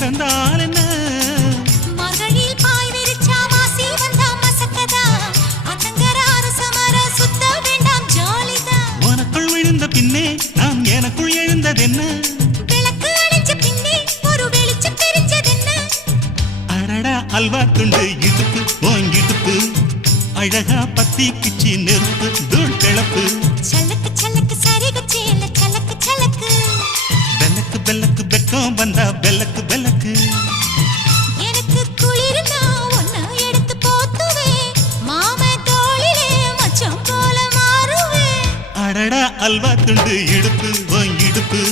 கிடந்தால் என்ன மகளில் பாய் விரிச்சா வாசி வந்தா மசக்கதா அத்தங்கராறு சமர சுத்த வேண்டாம் ஜாலிதான் உனக்குள் விழுந்த பின்னே நான் எனக்குள் எழுந்ததென்ன விளக்கு அணைஞ்ச பின்னே ஒரு வெளிச்சம் தெரிஞ்சதென்ன அடடா அல்வா துண்டு இடுப்பு ஓங்கிடுப்பு அழகா பத்தி கிச்சி நெருப்பு தூள் கிளப்பு சலக்கு சலக்கு சரிகுச்சேல சலக்கு சலக்கு பெல்லக்கு பெல்லக்கு பெக்கம் வந்தா பெல்லக்கு பெல்லக்கு எனக்கு குளிர்னா ஒன்ன எடுத்து போத்துவே மாமே தோளிலே மச்சம் போல மாறுவே அடடா அல்வா துண்டு இடுப்பு ஓங்கிடுப்பு